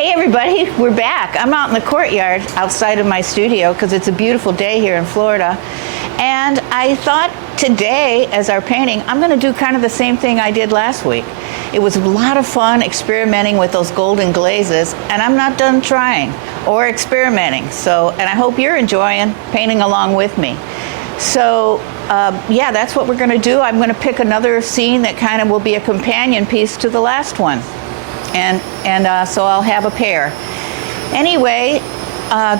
Hey everybody, we're back. I'm out in the courtyard outside of my studio because it's a beautiful day here in Florida. And I thought today, as our painting, I'm going to do kind of the same thing I did last week. It was a lot of fun experimenting with those golden glazes, and I'm not done trying or experimenting. And I hope you're enjoying painting along with me. So yeah, that's what we're going to do. I'm going to pick another scene that kind of will be a companion piece to the last one. So I'll have a pair. Anyway,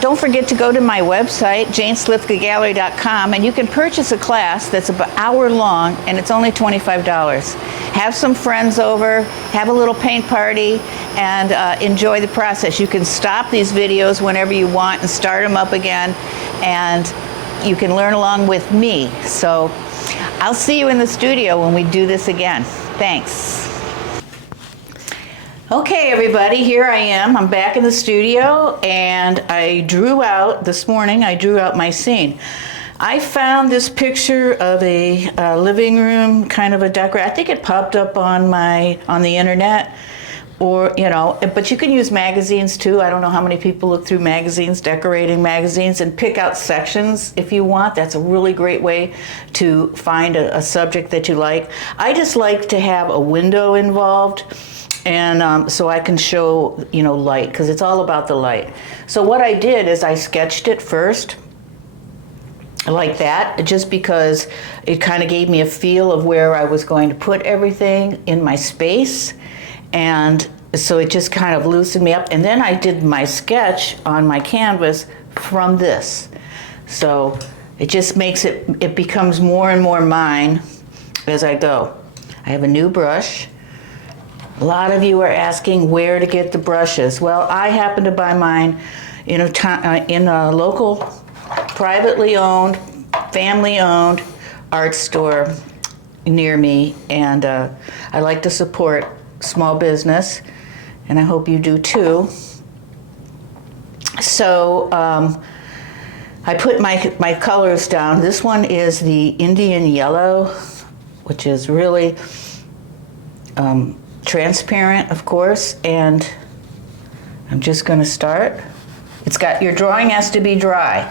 don't forget to go to my website, janeslifkagallery.com, and you can purchase a class that's about an hour long, and it's only $25. Have some friends over, have a little paint party, and enjoy the process. You can stop these videos whenever you want and start them up again, and you can learn along with me. So I'll see you in the studio when we do this again. Thanks. Okay, everybody, here I am. I'm back in the studio, and this morning I drew out my scene. I found this picture of a living room, kind of a decor. I think it popped up on the internet, or, but you can use magazines too. I don't know how many people look through magazines, decorating magazines, and pick out sections if you want. That's a really great way to find a subject that you like. I just like to have a window involved, and so I can show, light, because it's all about the light. So what I did is I sketched it first, like that, just because it kind of gave me a feel of where I was going to put everything in my space, and so it just kind of loosened me up. And then I did my sketch on my canvas from this. So it just makes it becomes more and more mine as I go. I have a new brush. A lot of you are asking where to get the brushes. Well, I happen to buy mine in a local, privately owned, family-owned art store near me, and I like to support small business, and I hope you do too. So I put my colors down. This one is the Indian yellow, which is really transparent, of course, and I'm just going to start. Your drawing has to be dry.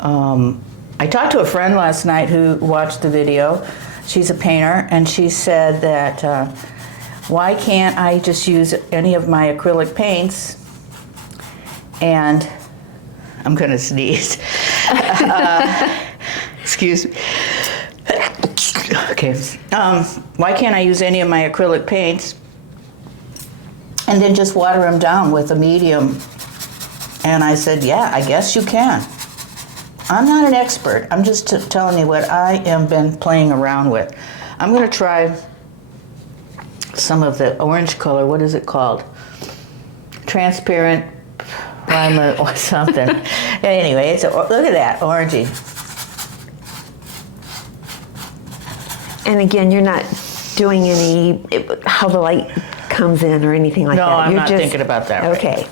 I talked to a friend last night who watched the video. She's a painter, and she said that why can't I just use any of my acrylic paints, and I'm going to sneeze. Excuse me. Okay. Why can't I use any of my acrylic paints and then just water them down with a medium? And I said, yeah, I guess you can. I'm not an expert. I'm just telling you what I have been playing around with. I'm going to try some of the orange color. What is it called? Transparent primer or something. Anyway, look at that, orangey. And again, you're not doing how the light comes in or anything like that. No, I'm not thinking about that. Okay.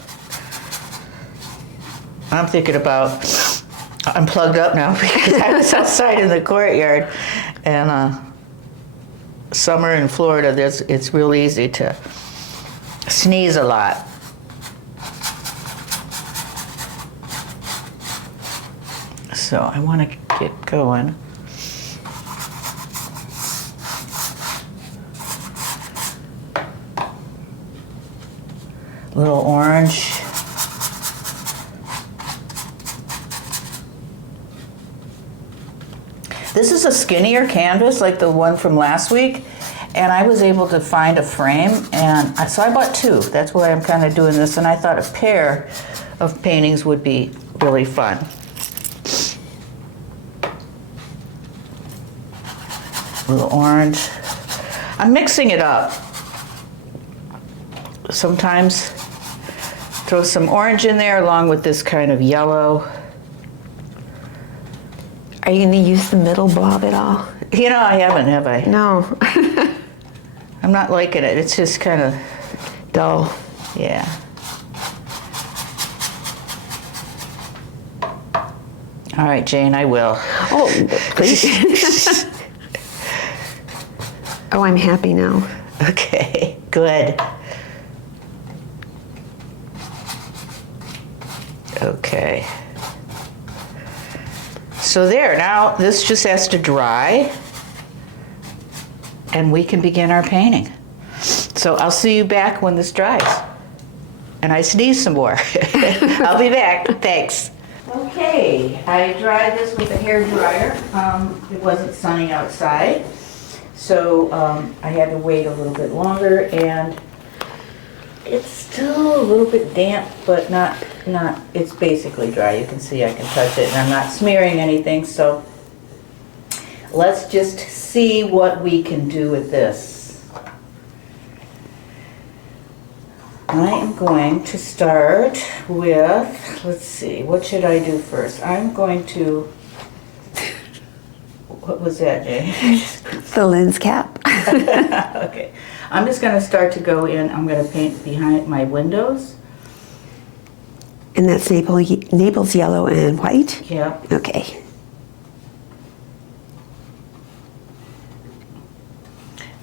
I'm thinking about, I'm plugged up now because I was outside in the courtyard, and summer in Florida, it's real easy to sneeze a lot. So I want to get going. Little orange. This is a skinnier canvas like the one from last week, and I was able to find a frame, and so I bought two. That's why I'm kind of doing this, and I thought a pair of paintings would be really fun. Little orange. I'm mixing it up. Sometimes throw some orange in there along with this kind of yellow. Are you going to use the middle blob at all? I haven't, have I? No. I'm not liking it. It's just kind of dull. Yeah. All right, Jane, I will. Oh, please. Oh, I'm happy now. Okay, good. Okay. So there, now this just has to dry and we can begin our painting. So I'll see you back when this dries. And I sneeze some more. I'll be back, thanks. Okay, I dried this with a hair dryer. It wasn't sunny outside, so I had to wait a little bit longer, and it's still a little bit damp, but not, it's basically dry. You can see I can touch it, and I'm not smearing anything, so let's just see what we can do with this. I am going to start with, let's see, what should I do first? I'm going to, what was that, Jay? The lens cap. Okay, I'm just going to start to go in. I'm going to paint behind my windows. And that's Naples yellow and white? Yeah. Okay.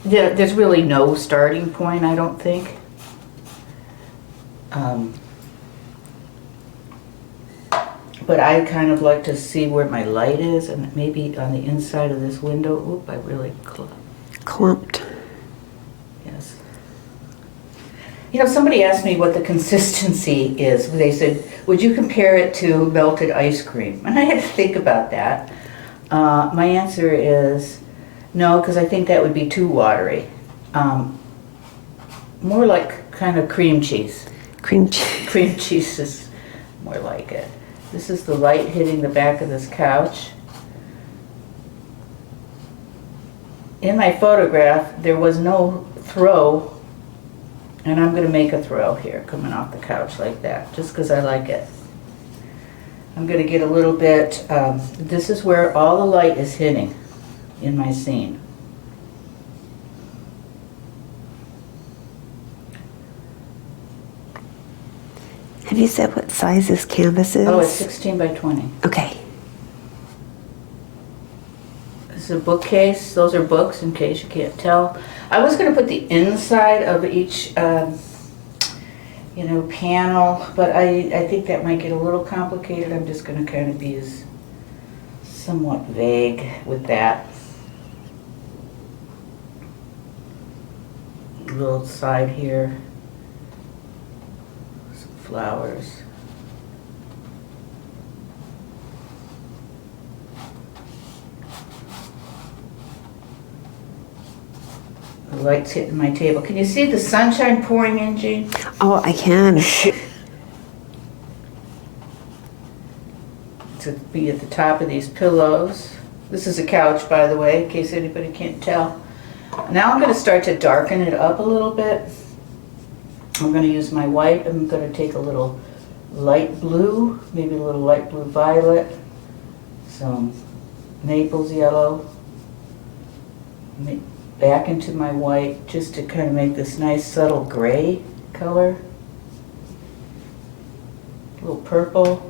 There's really no starting point, I don't think. But I kind of like to see where my light is, and maybe on the inside of this window. Oop, I really Clumped. Yes. You know, somebody asked me what the consistency is. They said, would you compare it to melted ice cream? And I had to think about that. My answer is no, because I think that would be too watery. More like kind of cream cheese. Cream cheese. Cream cheese is more like it. This is the light hitting the back of this couch. In my photograph, there was no throw, and I'm going to make a throw here, coming off the couch like that, just because I like it. I'm going to get a little bit, this is where all the light is hitting in my scene. Have you said what size this canvas is? Oh, it's 16 by 20. Okay. This is a bookcase. Those are books, in case you can't tell. I was going to put the inside of each, panel, but I think that might get a little complicated. I'm just going to kind of be somewhat vague with that. A little side here. Some flowers. The light's hitting my table. Can you see the sunshine pouring in, Jean? Oh, I can. To be at the top of these pillows. This is a couch, by the way, in case anybody can't tell. Now I'm going to start to darken it up a little bit. I'm going to use my white. I'm going to take a little light blue, maybe a little light blue violet, some Naples yellow, back into my white, just to kind of make this nice subtle gray color. A little purple.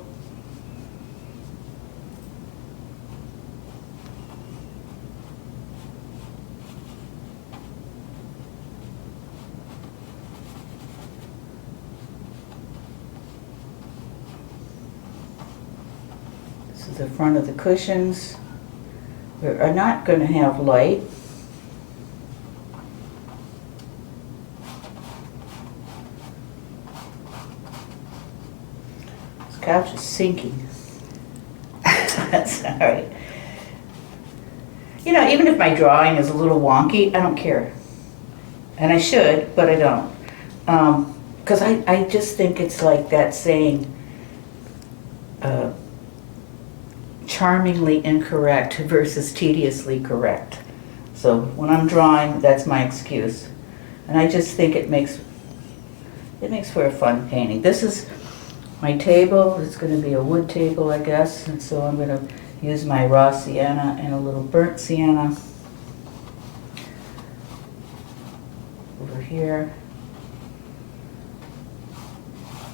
This is the front of the cushions. We are not going to have light. Couch is sinking. That's all right. You know, even if my drawing is a little wonky, I don't care. And I should, but I don't. Because I just think it's like that saying, charmingly incorrect versus tediously correct. So when I'm drawing, that's my excuse. And I just think it makes for a fun painting. This is my table. It's going to be a wood table, I guess, and so I'm going to use my raw sienna and a little burnt sienna over here.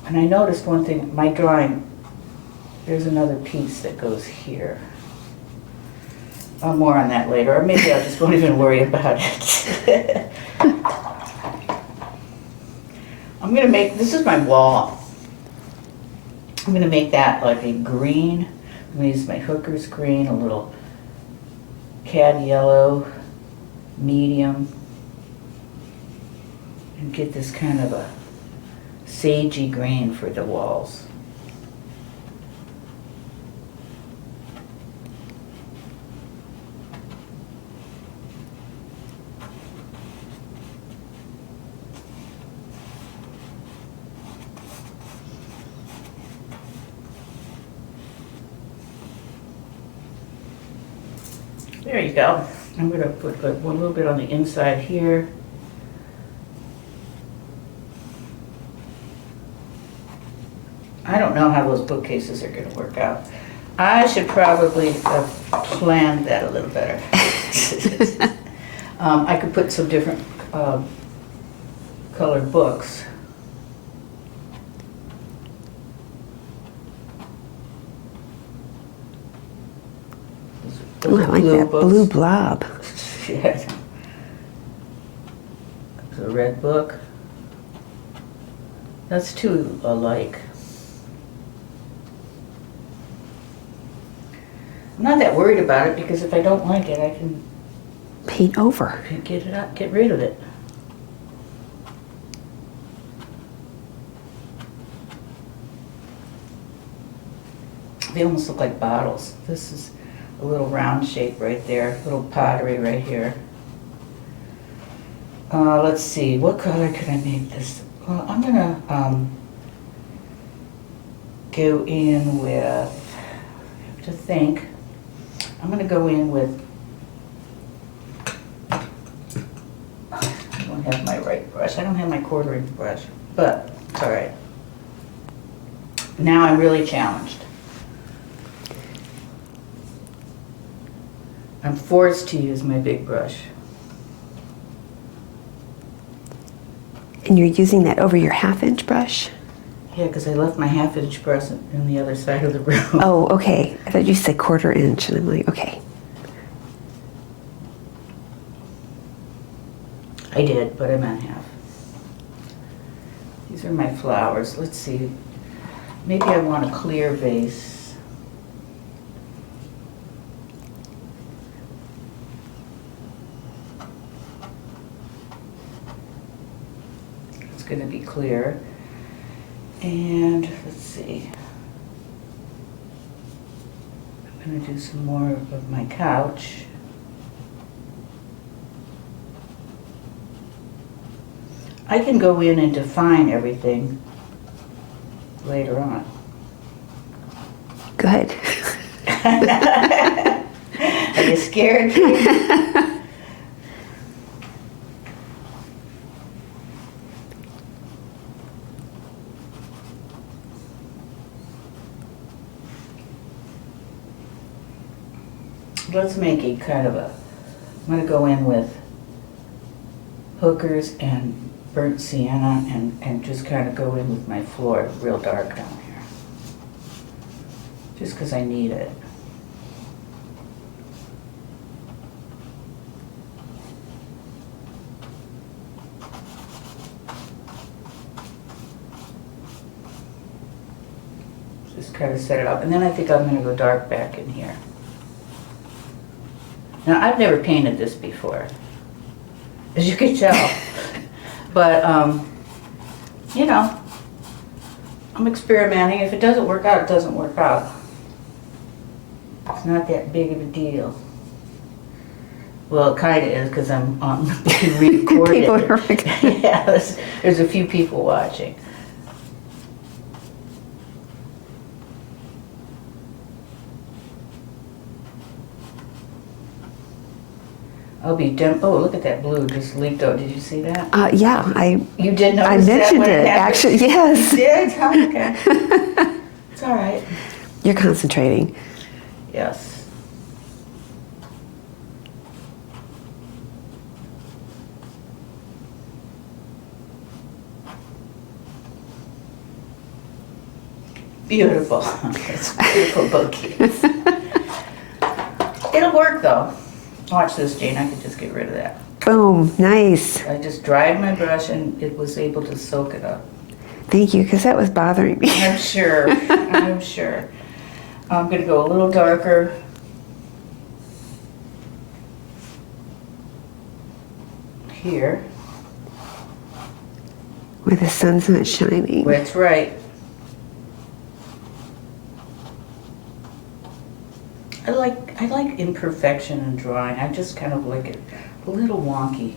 And I noticed one thing, my drawing, there's another piece that goes here. more on that later, or maybe I just won't even worry about it. I'm gonna make, this is my wall. I'm gonna make that like a green. I'm gonna use my hooker's green, a little cad yellow, medium, and get this kind of a sagey green for the walls. There you go. I'm going to put like one little bit on the inside here. I don't know how those bookcases are going to work out. I should probably have planned that a little better. I could put some different colored books. Oh, I like that books. blue blob. Yeah. It's a red book. That's too alike. I'm not that worried about it because if I don't like it, I can Paint over. get it out, get rid of it. They almost look like bottles. This is a little round shape right there, little pottery right here. Let's see, what color could I make this? Well, I'm gonna go in with, I have to think, I'm gonna go in with, I don't have my right brush, I don't have my 1/4 inch brush, but it's all right. Now I'm really challenged. I'm forced to use my big brush. And you're using that over your 1/2 inch brush? Yeah, because I left my 1/2 inch brush on the other side of the room. Oh, okay. I thought you said 1/4 inch, and I'm like, okay. I did, but I meant 1/2. These are my flowers. Let's see. Maybe I want a clear vase. It's going to be clear. And let's see. I'm going to do some more of my couch. I can go in and define everything later on. Good. Are you scared? Let's make a kind of a, I'm going to go in with hookers and burnt sienna and just kind of go in with my floor real dark down here. Just because I need it. Just kind of set it up. And then I think I'm going to go dark back in here. Now, I've never painted this before, as you can tell. But, you know, I'm experimenting. If it doesn't work out, it doesn't work out. It's not that big of a deal. Well, it kind of is because I'm being recorded. People are recording. Yeah, there's a few people watching. I'll be oh, look at that blue just leaked out. Did you see that? Yeah, You did I notice that mentioned when it. happened? Actually, yes. You did? Oh, okay. It's all right. You're concentrating. Yes. Beautiful. It's beautiful bouquets. It'll work though. Watch this, Jane. I can just get rid of that. Boom, nice. I just dried my brush and it was able to soak it up. Thank you, because that was bothering me. I'm sure. I'm sure. I'm going to go a little darker. Here. Where the sun's not shining. That's right. I like imperfection in drawing. I just kind of like it a little wonky.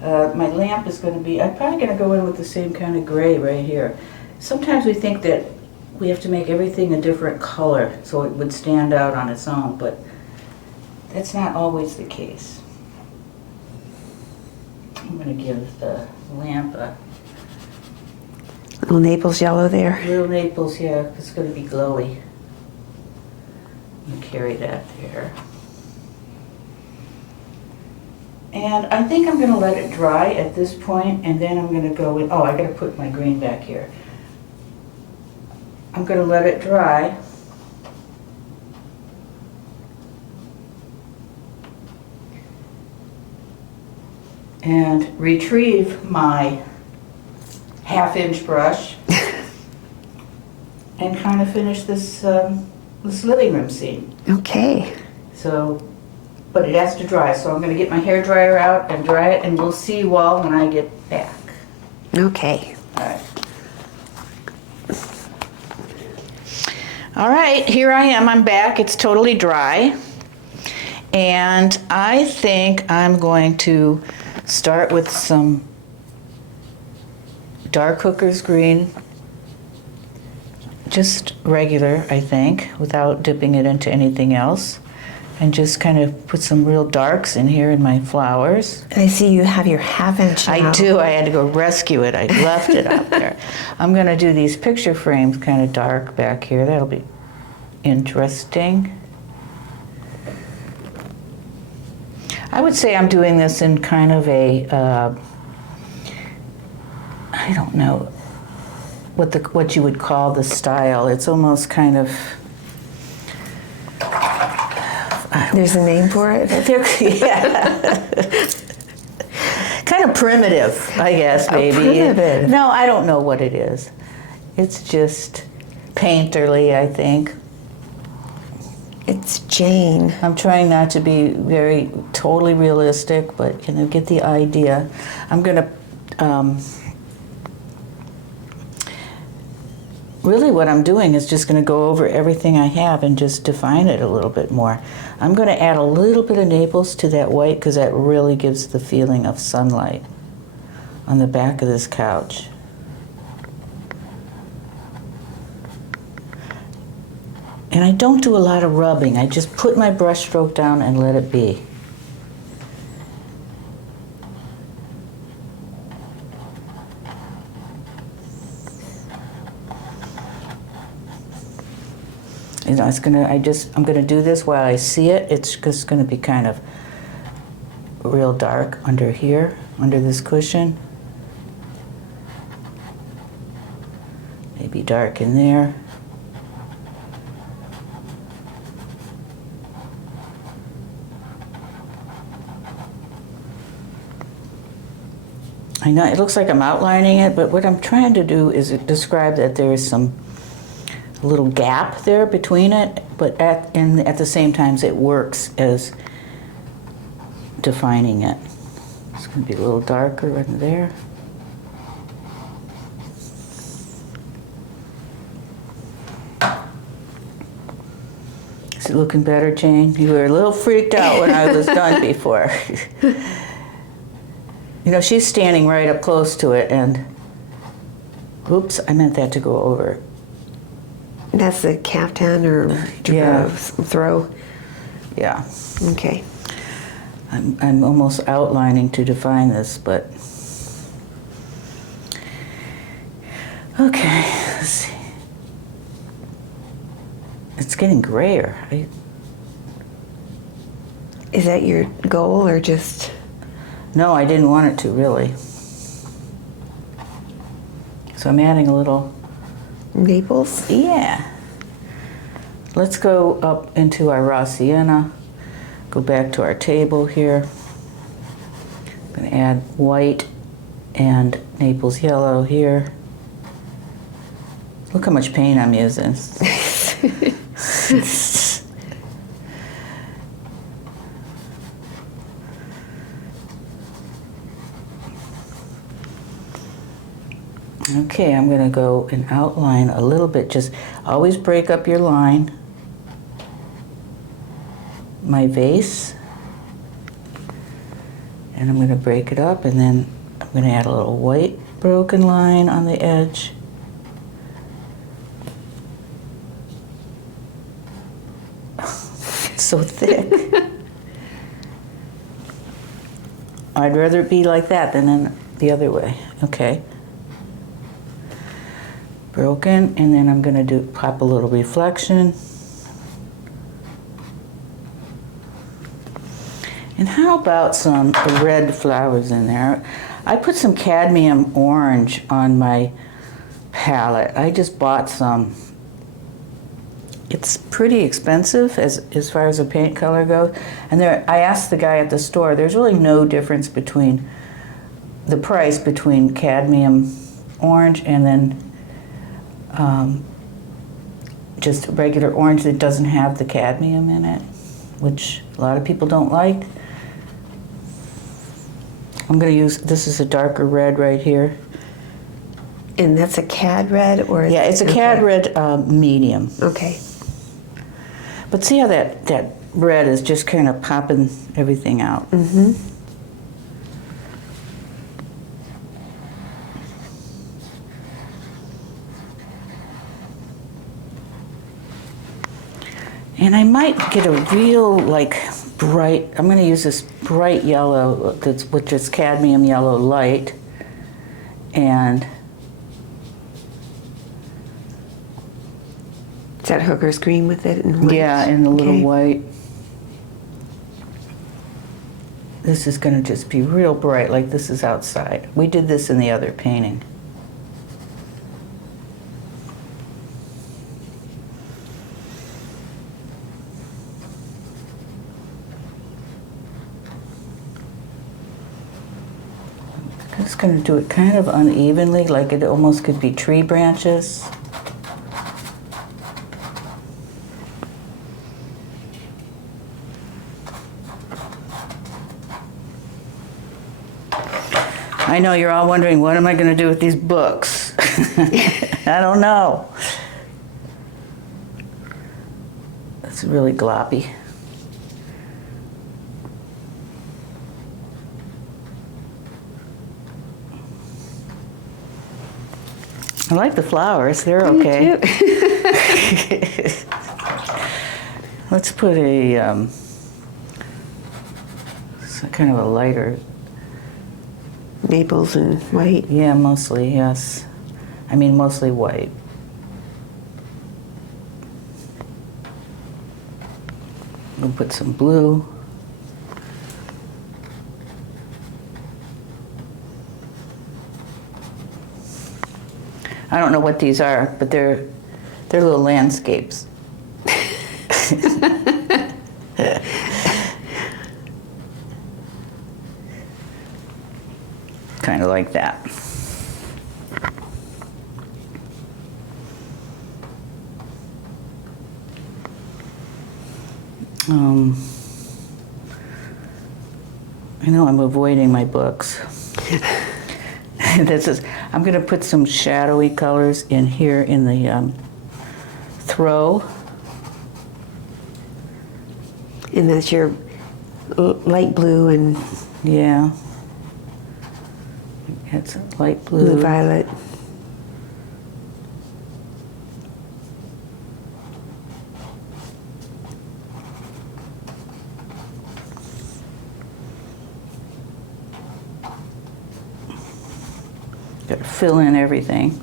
My lamp is going to be, I'm probably going to go in with the same kind of gray right here. Sometimes we think that we have to make everything a different color so it would stand out on its own, but that's not always the case. I'm going to give the lamp a Little Naples yellow there. little Naples, yeah, it's going to be glowy. And carry that there. And I think I'm going to let it dry at this point, and then I'm going to go in. Oh, I got to put my green back here. I'm going to let it dry. And retrieve my half-inch brush and kind of finish this living room scene. Okay. So, but it has to dry, so I'm going to get my hair dryer out and dry it, and we'll see you all when I get back. Okay. All right. All right, here I am. I'm back. It's totally dry. And I think I'm going to start with some dark hooker's green. Just regular, I think, without dipping it into anything else. And just kind of put some real darks in here in my flowers. I see you have your half-inch now. I do. I had to go rescue it. I left it out there. I'm going to do these picture frames kind of dark back here. That'll be interesting. I would say I'm doing this in kind of a, I don't know what you would call the style. It's almost kind of, There's a name for it? yeah. Kind of primitive, I guess, maybe. Primitive. No, I don't know what it is. It's just painterly, I think. It's Jane. I'm trying not to be very totally realistic, but get the idea. I'm gonna, really what I'm doing is just gonna go over everything I have and just define it a little bit more. I'm gonna add a little bit of Naples to that white because that really gives the feeling of sunlight on the back of this couch. And I don't do a lot of rubbing. I just put my brush stroke down and let it be. It's I'm gonna do this while I see it. It's just gonna be kind of real dark under here, under this cushion. Maybe dark in there. I know it looks like I'm outlining it, but what I'm trying to do is describe that there is some little gap there between it, but at the same time it works as defining it. It's going to be a little darker right there. Is it looking better, Jane? You were a little freaked out when I was done before. She's standing right up close to it, and oops, I meant that to go over. That's the caftan or throw? Yeah. Okay. I'm almost outlining to define this, but okay, let's see. It's getting grayer. Is that your goal or just? No, I didn't want it to really. So I'm adding a little Naples? Yeah. A let's go up into our raw sienna, go back to our table here. I'm going to add white and Naples yellow here. Look how much paint I'm using. Okay, I'm going to go and outline a little bit. Just always break up your line. My vase. And I'm going to break it up, and then I'm going to add a little white broken line on the edge. It's so thick. I'd rather it be like that than in the other way. Okay. Broken, and then I'm going to pop a little reflection. And how about some red flowers in there? I put some cadmium orange on my palette. I just bought some. It's pretty expensive as far as a paint color goes. And I asked the guy at the store, there's really no difference between the price between cadmium orange and then just regular orange that doesn't have the cadmium in it, which a lot of people don't like. I'm going to use, this is a darker red right here. And that's a cad red, or Yeah, it's a cad red medium. Okay. But see how that red is just kind of popping everything out. Mm-hmm. And I might get a real bright, I'm going to use this bright yellow that's with this cadmium yellow light, and Is that hooker's green with it? And white? yeah, and a little Okay. white. This is going to just be real bright, like this is outside. We did this in the other painting. I'm just going to do it kind of unevenly, like it almost could be tree branches. I know you're all wondering, what am I going to do with these books? I don't know. It's really gloppy. I like the flowers, they're okay. Let's put a kind of a lighter. Naples and white. Yeah, mostly, yes. I mean, mostly white. We'll put some blue. I don't know what these are, but they're little landscapes. Kind of like that. I know I'm avoiding my books. I'm going to put some shadowy colors in here in the throw. And that's your light blue and Yeah. It's light blue. blue violet. Got to fill in everything.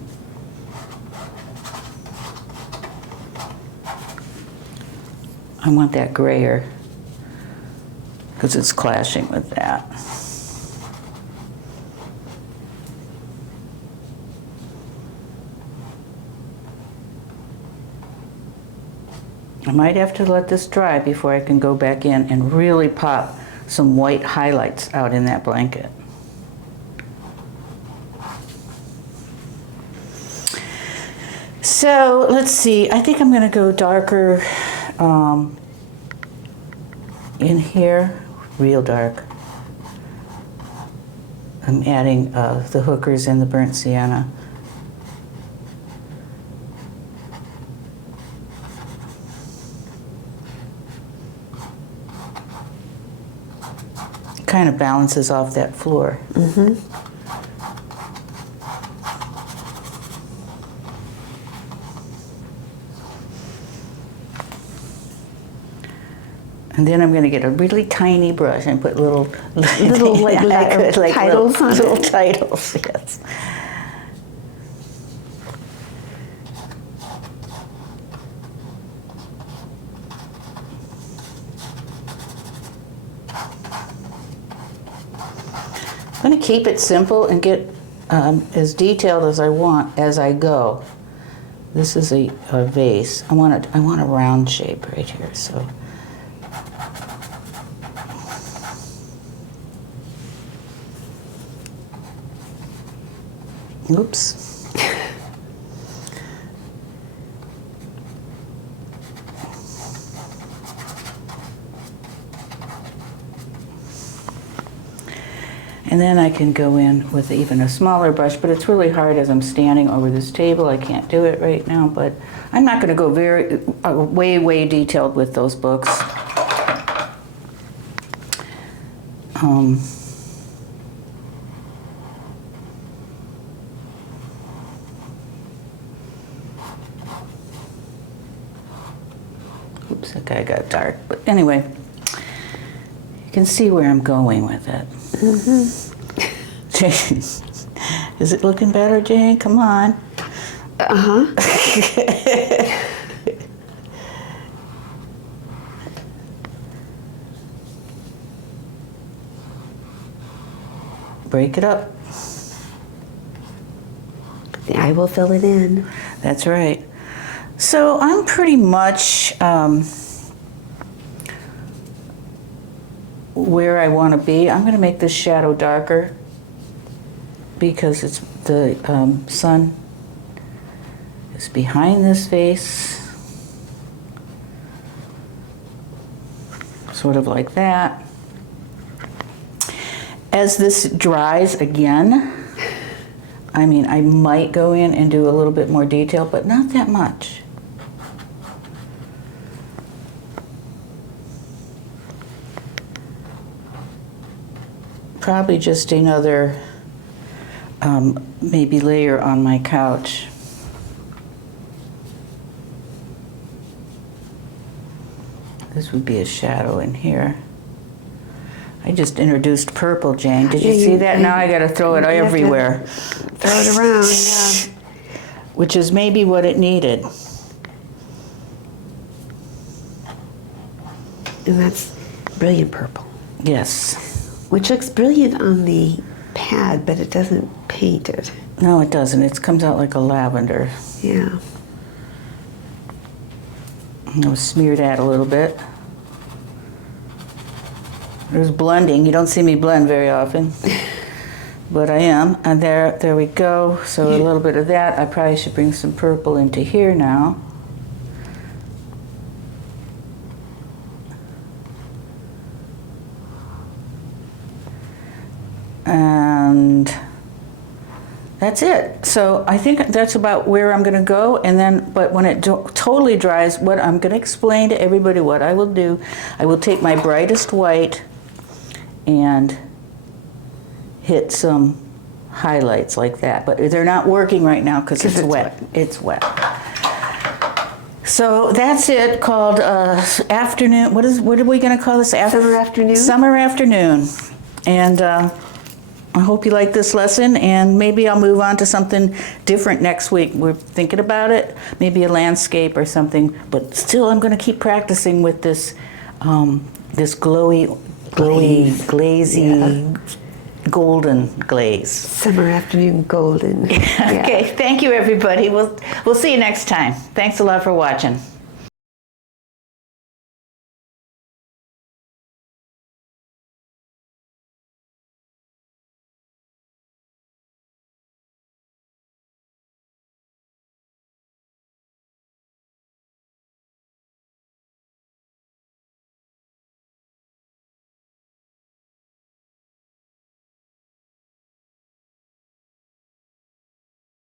I want that grayer because it's clashing with that. I might have to let this dry before I can go back in and really pop some white highlights out in that blanket. So let's see, I think I'm going to go darker in here, real dark. I'm adding the hookers and the burnt sienna. Kind of balances off that floor. Mm-hmm. And then I'm going to get a really tiny brush and put little like titles on little it. titles, yes. I'm going to keep it simple and get as detailed as I want as I go. This is a vase. I want a round shape right here, so. Oops. And then I can go in with even a smaller brush, but it's really hard as I'm standing over this table. I can't do it right now, but I'm not going to go very way detailed with those books. Oops, that guy got dark, but anyway, you can see where I'm going with it. Mm-hmm. Is it looking better, Jane? Come on. Uh-huh. Break it up. I will fill it in. That's right. So I'm pretty much where I want to be. I'm going to make this shadow darker because it's the sun is behind this vase, sort of like that. As this dries again, I mean, I might go in and do a little bit more detail, but not that much. Probably just another maybe layer on my couch. This would be a shadow in here. I just introduced purple, Jane. Did you see that? Now I got to throw it everywhere. Throw it around, yeah. Which is maybe what it needed. And that's brilliant purple. Yes. Which looks brilliant on the pad, but it doesn't paint it. No, it doesn't. It comes out like a lavender. Yeah. I'll smear that a little bit. There's blending. You don't see me blend very often, but I am. And there we go. So a little bit of that. I probably should bring some purple into here now. And that's it. So I think that's about where I'm going to go. And then, but when it totally dries, what I'm going to explain to everybody what I will do, I will take my brightest white and hit some highlights like that. But they're not working right now because it's wet. It's wet. So that's it, called afternoon. What are we going to call this? Summer afternoon. Summer afternoon. And I hope you like this lesson, and maybe I'll move on to something different next week. We're thinking about it, maybe a landscape or something, but still I'm going to keep practicing with this this glowy, glazy, golden glaze. Summer afternoon golden. Okay, thank you everybody. We'll see you next time. Thanks a lot for watching.